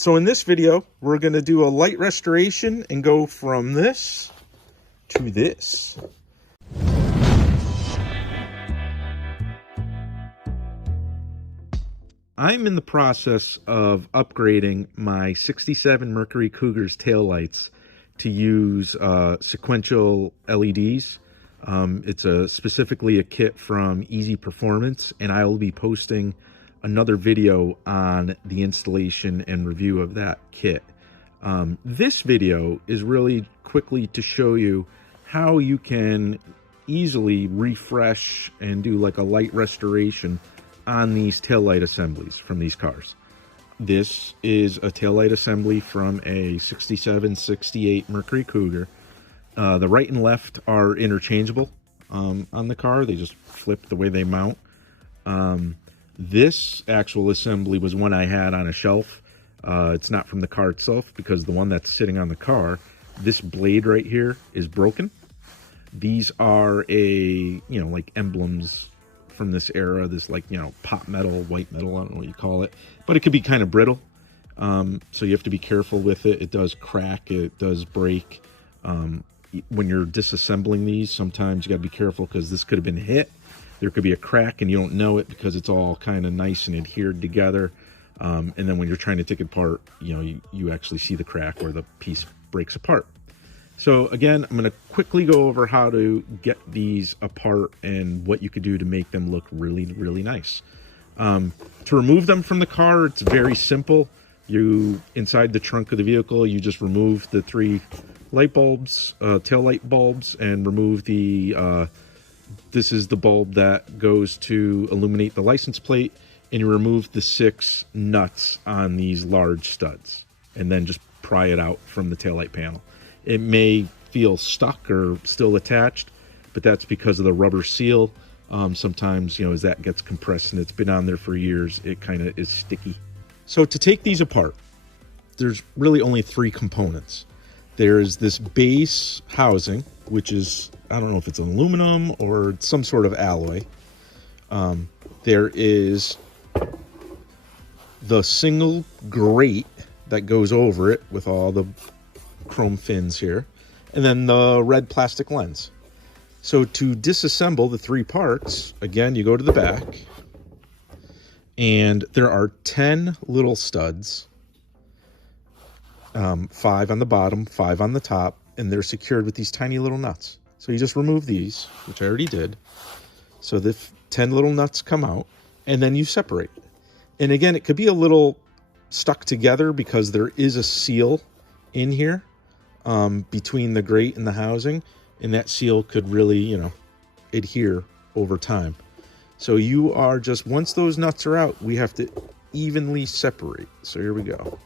So in this video, we're going to do a light restoration and go from this to this. I'm in the process of upgrading my 67 Mercury Cougar's taillights to use sequential LEDs. It's specifically a kit from Easy Performance, and I will be posting another video on the installation and review of that kit. This video is really quickly to show you how you can easily refresh and do like a light restoration on these taillight assemblies from these cars. This is a taillight assembly from a 67-68 Mercury Cougar. The right and left are interchangeable on the car. They just flip the way they mount. This actual assembly was one I had on a shelf. It's not from the car itself, because the one that's sitting on the car, this blade right here is broken. These are like emblems from this era, this pot metal, white metal, I don't know what you call it, but it could be kind of brittle. So you have to be careful with it. It does crack, it does break. When you're disassembling these, sometimes you gotta be careful, because this could have been hit. There could be a crack and you don't know it because it's all kind of nice and adhered together. And then when you're trying to take it apart, you actually see the crack where the piece breaks apart. So again, I'm going to quickly go over how to get these apart and what you could do to make them look really, really nice. To remove them from the car, it's very simple. Inside the trunk of the vehicle, you just remove the 3 light bulbs, tail light bulbs, and remove the this is the bulb that goes to illuminate the license plate, and you remove the 6 nuts on these large studs, and then just pry it out from the taillight panel. It may feel stuck or still attached, but that's because of the rubber seal. Sometimes, as that gets compressed and it's been on there for years, it kind of is sticky. So to take these apart, there's really only 3 components. There's this base housing, which is, I don't know if it's aluminum or some sort of alloy. There is the single grate that goes over it with all the chrome fins here, and then the red plastic lens. So to disassemble the 3 parts, again, you go to the back, and there are 10 little studs, 5 on the bottom, 5 on the top, and they're secured with these tiny little nuts. So you just remove these, which I already did. So the 10 little nuts come out, and then you separate. And again, it could be a little stuck together because there is a seal in here between the grate and the housing, and that seal could really, adhere over time. So you are just, once those nuts are out, we have to evenly separate. So here we go.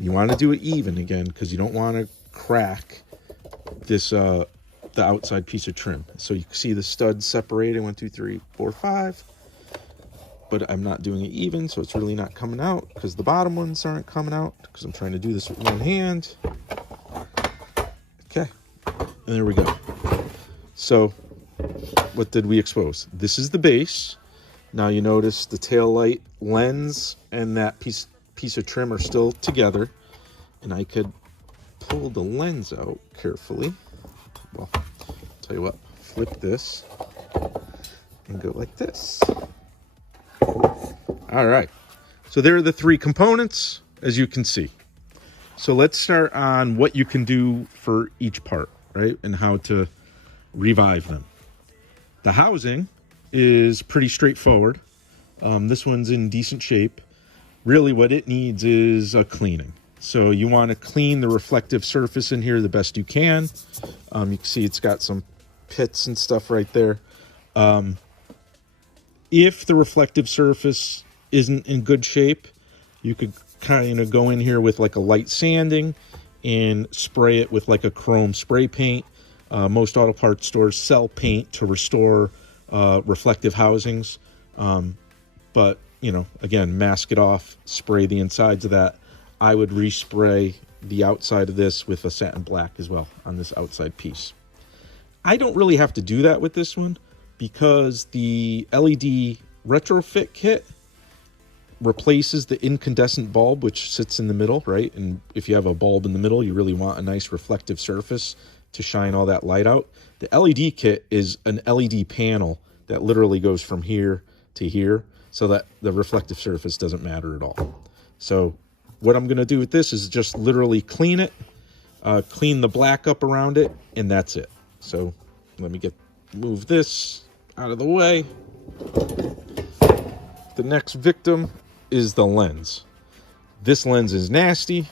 You want to do it even again, because you don't want to crack this the outside piece of trim. So you can see the studs separated, 1, 2, 3, 4, 5. But I'm not doing it even, so it's really not coming out, because the bottom ones aren't coming out, because I'm trying to do this with one hand. Okay, and there we go. So what did we expose? This is the base. Now you notice the tail light lens and that piece of trim are still together, and I could pull the lens out carefully. Well, tell you what, flip this and go like this. All right, so there are the 3 components, as you can see. So let's start on what you can do for each part, right, and how to revive them. The housing is pretty straightforward. This one's in decent shape. Really what it needs is a cleaning. So you want to clean the reflective surface in here the best you can. You can see it's got some pits and stuff right there. If the reflective surface isn't in good shape, you could kind of go in here with like a light sanding and spray it with like a chrome spray paint. Most auto parts stores sell paint to restore reflective housings. But, again, mask it off, spray the insides of that. I would respray the outside of this with a satin black as well on this outside piece. I don't really have to do that with this one, because the LED retrofit kit replaces the incandescent bulb, which sits in the middle, right? And if you have a bulb in the middle, you really want a nice reflective surface to shine all that light out. The LED kit is an LED panel that literally goes from here to here, so that the reflective surface doesn't matter at all. So what I'm going to do with this is just literally clean it, clean the black up around it, and that's it. So let me move this out of the way. The next victim is the lens. This lens is nasty.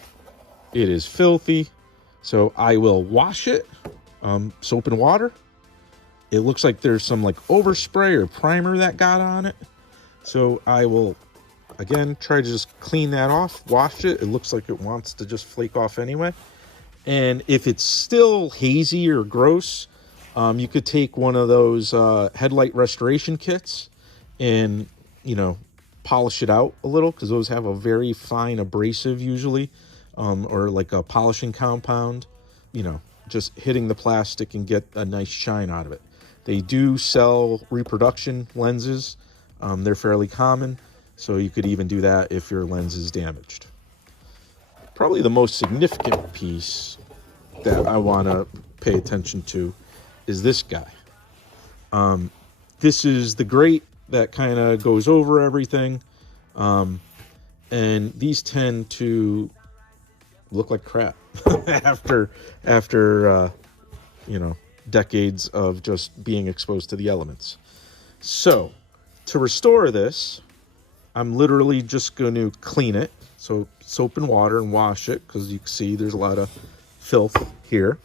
It is filthy. So I will wash it, soap and water. It looks like there's some like overspray or primer that got on it. So I will, again, try to just clean that off, wash it. It looks like it wants to just flake off anyway. And if it's still hazy or gross, you could take one of those headlight restoration kits and, you know, polish it out a little, because those have a very fine abrasive usually, or like a polishing compound, you know, just hitting the plastic and get a nice shine out of it. They do sell reproduction lenses. They're fairly common, so you could even do that if your lens is damaged. Probably the most significant piece that I want to pay attention to is this guy. This is the grate that kind of goes over everything, and these tend to look like crap after you know, decades of just being exposed to the elements. So to restore this, I'm literally just going to clean it. So soap and water and wash it, because you can see there's a lot of filth here.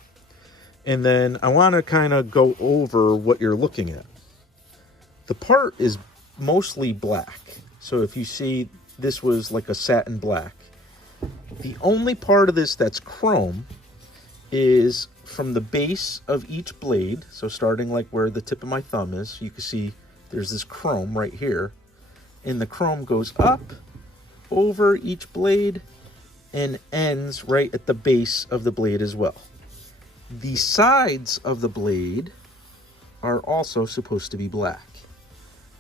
And then I want to kind of go over what you're looking at. The part is mostly black. So if you see, this was like a satin black. The only part of this that's chrome is from the base of each blade. So starting like where the tip of my thumb is, you can see there's this chrome right here. And the chrome goes up over each blade and ends right at the base of the blade as well. The sides of the blade are also supposed to be black.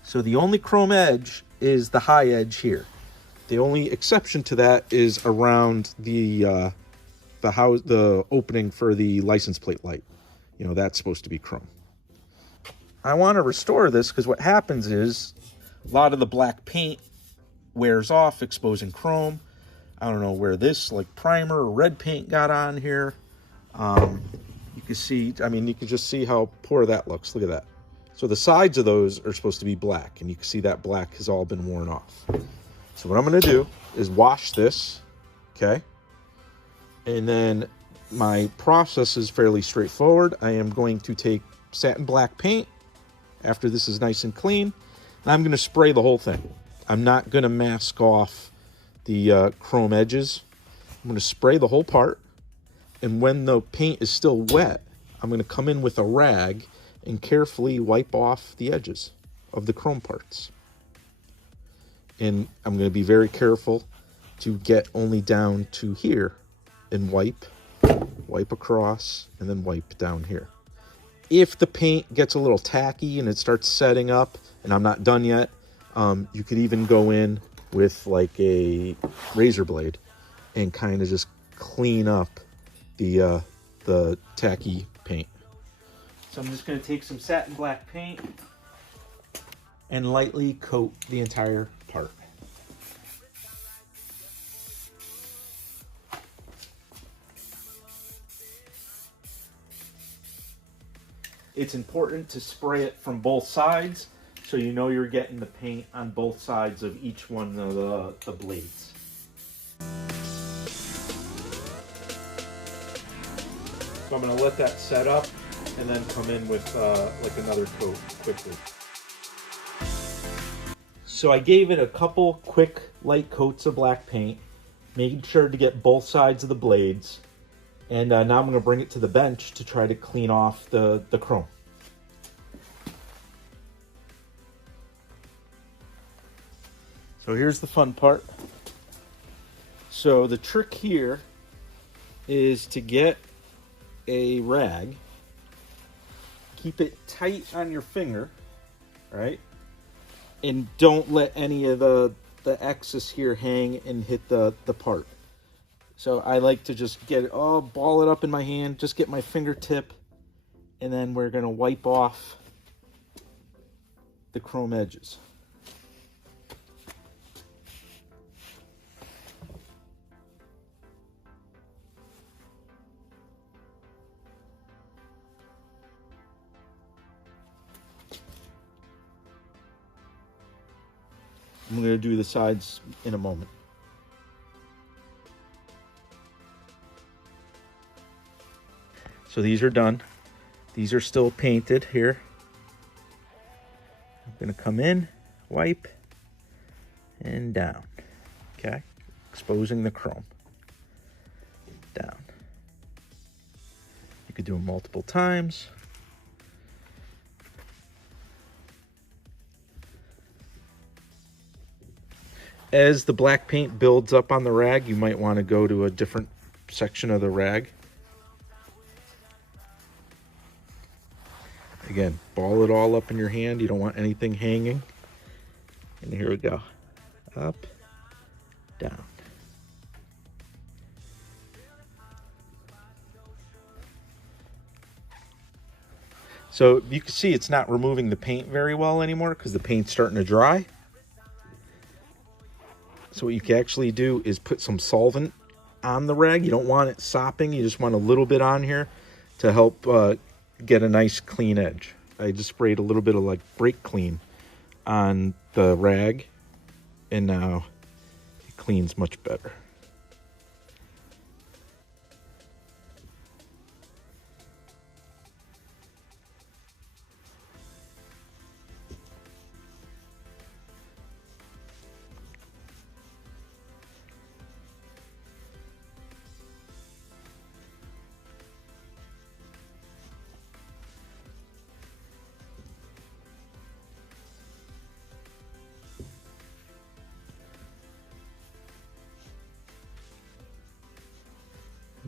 So the only chrome edge is the high edge here. The only exception to that is around the opening for the license plate light. You know, that's supposed to be chrome. I want to restore this because what happens is a lot of the black paint wears off, exposing chrome. I don't know where this like primer or red paint got on here. You can see, I mean, you can just see how poor that looks. Look at that. So the sides of those are supposed to be black, and you can see that black has all been worn off. So what I'm going to do is wash this, okay? And then my process is fairly straightforward. I am going to take satin black paint after this is nice and clean, and I'm going to spray the whole thing. I'm not going to mask off the chrome edges. I'm going to spray the whole part, and when the paint is still wet, I'm going to come in with a rag and carefully wipe off the edges of the chrome parts. And I'm going to be very careful to get only down to here and wipe across, and then wipe down here. If the paint gets a little tacky and it starts setting up and I'm not done yet, you could even go in with like a razor blade and kind of just clean up the tacky paint. So I'm just going to take some satin black paint and lightly coat the entire part. It's important to spray it from both sides so you know you're getting the paint on both sides of each one of the blades. So I'm going to let that set up and then come in with like another coat quickly. So I gave it a couple quick light coats of black paint, making sure to get both sides of the blades. And now I'm going to bring it to the bench to try to clean off the chrome. So here's the fun part. So the trick here is to get a rag, keep it tight on your finger, right? And don't let any of the the excess here hang and hit the part. So I like to just get it, ball it up in my hand, just get my fingertip, and then we're gonna wipe off the chrome edges. I'm going to do the sides in a moment. So these are done. These are still painted here. I'm going to come in, wipe, and down. Okay, exposing the chrome. Down. You could do them multiple times. As the black paint builds up on the rag, you might want to go to a different section of the rag. Again, ball it all up in your hand. You don't want anything hanging. And here we go. Up, down. So you can see it's not removing the paint very well anymore because the paint's starting to dry. So what you can actually do is put some solvent on the rag. You don't want it sopping. You just want a little bit on here to help get a nice clean edge. I just sprayed a little bit of like brake clean on the rag, and now it cleans much better.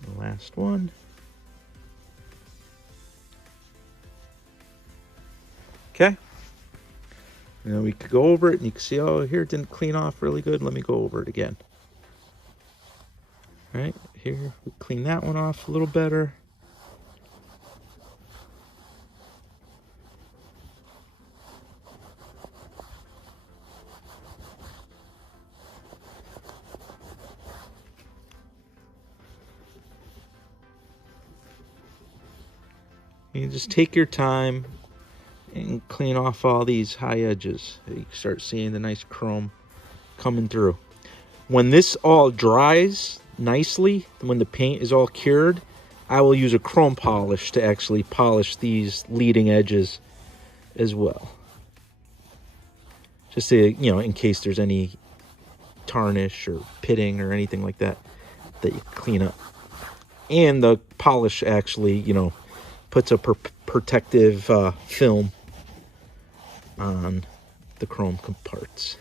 The last one. Okay. And then we could go over it and you can see, oh, here it didn't clean off really good. Let me go over it again. All right, here we clean that one off a little better. You just take your time and clean off all these high edges. You can start seeing the nice chrome coming through. When this all dries nicely, when the paint is all cured, I will use a chrome polish to actually polish these leading edges as well. Just to, in case there's any tarnish or pitting or anything like that, that you clean up. And the polish actually, puts a protective film on the chrome parts.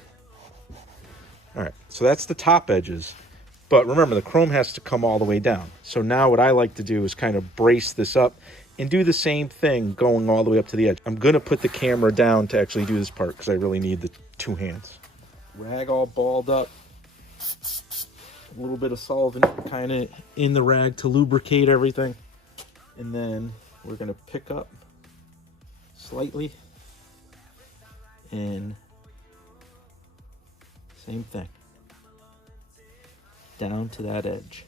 All right, so that's the top edges. But remember, the chrome has to come all the way down. So now what I like to do is kind of brace this up and do the same thing going all the way up to the edge. I'm going to put the camera down to actually do this part because I really need the two hands. Rag all balled up. A little bit of solvent kind of in the rag to lubricate everything. And then we're going to pick up slightly and same thing down to that edge.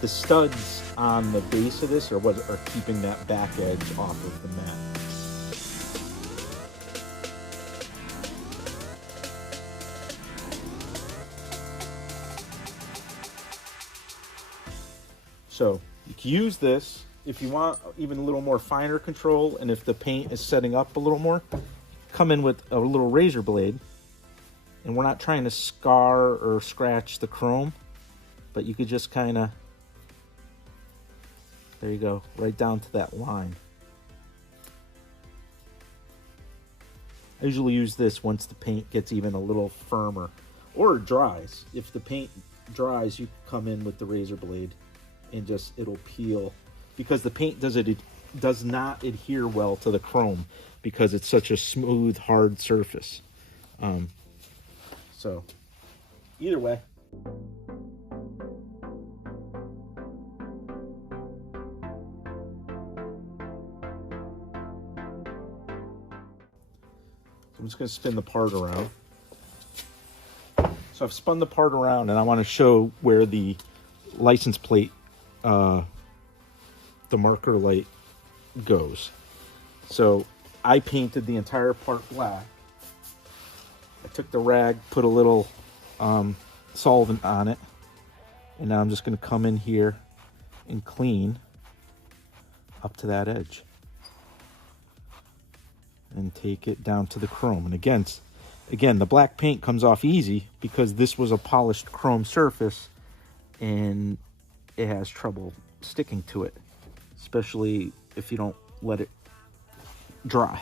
The studs on the base of this are what are keeping that back edge off of the mat. So you can use this if you want even a little more finer control, and if the paint is setting up a little more, come in with a little razor blade. And we're not trying to scar or scratch the chrome, but you could just kind of, there you go, right down to that line. I usually use this once the paint gets even a little firmer or dries. If the paint dries, you come in with the razor blade and just, it'll peel, because the paint does not adhere well to the chrome. because it's such a smooth, hard surface. So either way. I'm just going to spin the part around. So I've spun the part around, and I want to show where the license plate, the marker light goes. So I painted the entire part black. I took the rag, put a little solvent on it, and now I'm just going to come in here and clean up to that edge and take it down to the chrome. And again, the black paint comes off easy because this was a polished chrome surface and it has trouble sticking to it, especially if you don't let it dry.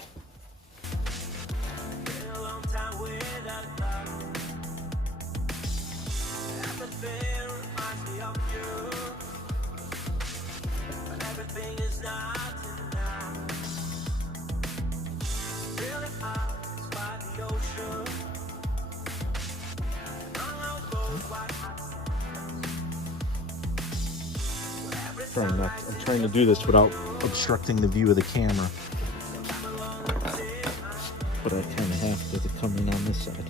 I'm trying to do this without obstructing the view of the camera, but I kind of have to come in on this side.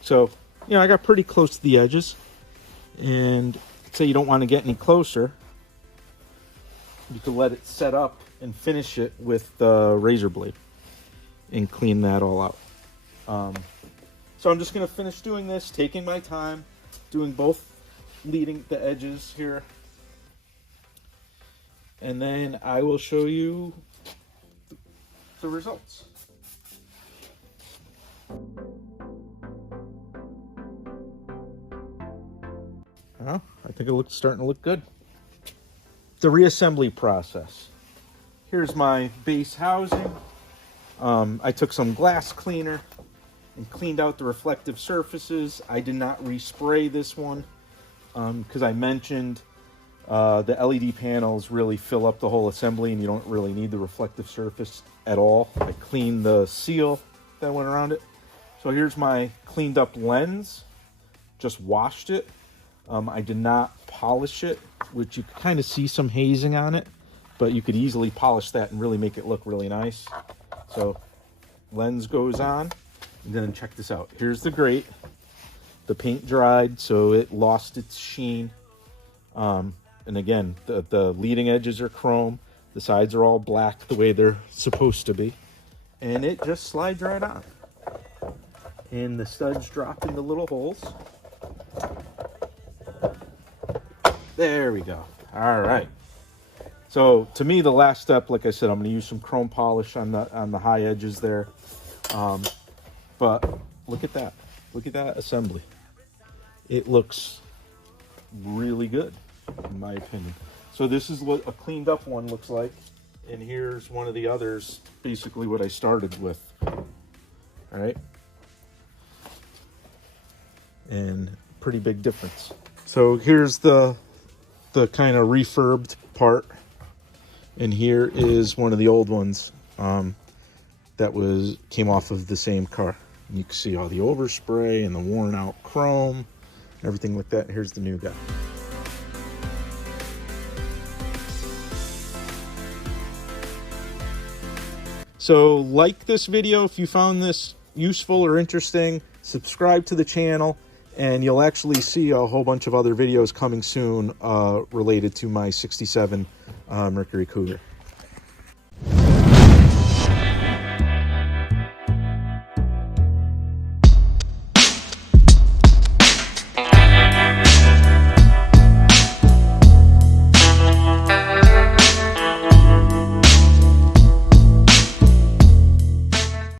So, you know, I got pretty close to the edges, and say you don't want to get any closer, you can let it set up and finish it with the razor blade and clean that all out. So I'm just going to finish doing this, taking my time, doing both leading the edges here, and then I will show you the results. Well, I think it's starting to look good. The reassembly process. Here's my base housing. I took some glass cleaner and cleaned out the reflective surfaces. I did not respray this one because I mentioned the LED panels really fill up the whole assembly and you don't really need the reflective surface at all. I cleaned the seal that went around it. So here's my cleaned up lens. Just washed it. I did not polish it, which you could kind of see some hazing on it, but you could easily polish that and really make it look really nice. So lens goes on, and then check this out. Here's the grate. The paint dried, so it lost its sheen. And again, the leading edges are chrome. The sides are all black the way they're supposed to be. And it just slides right on. And the studs drop into little holes. There we go. All right. So to me, the last step, like I said, I'm going to use some chrome polish on the high edges there. But look at that. Look at that assembly. It looks really good, in my opinion. So this is what a cleaned up one looks like. And here's one of the others, basically what I started with. All right. And pretty big difference. So here's the kind of refurbed part, and here is one of the old ones that came off of the same car. And you can see all the overspray and the worn out chrome, everything like that. Here's the new guy. So like this video if you found this useful or interesting, subscribe to the channel, and you'll actually see a whole bunch of other videos coming soon related to my 67 Mercury Cougar.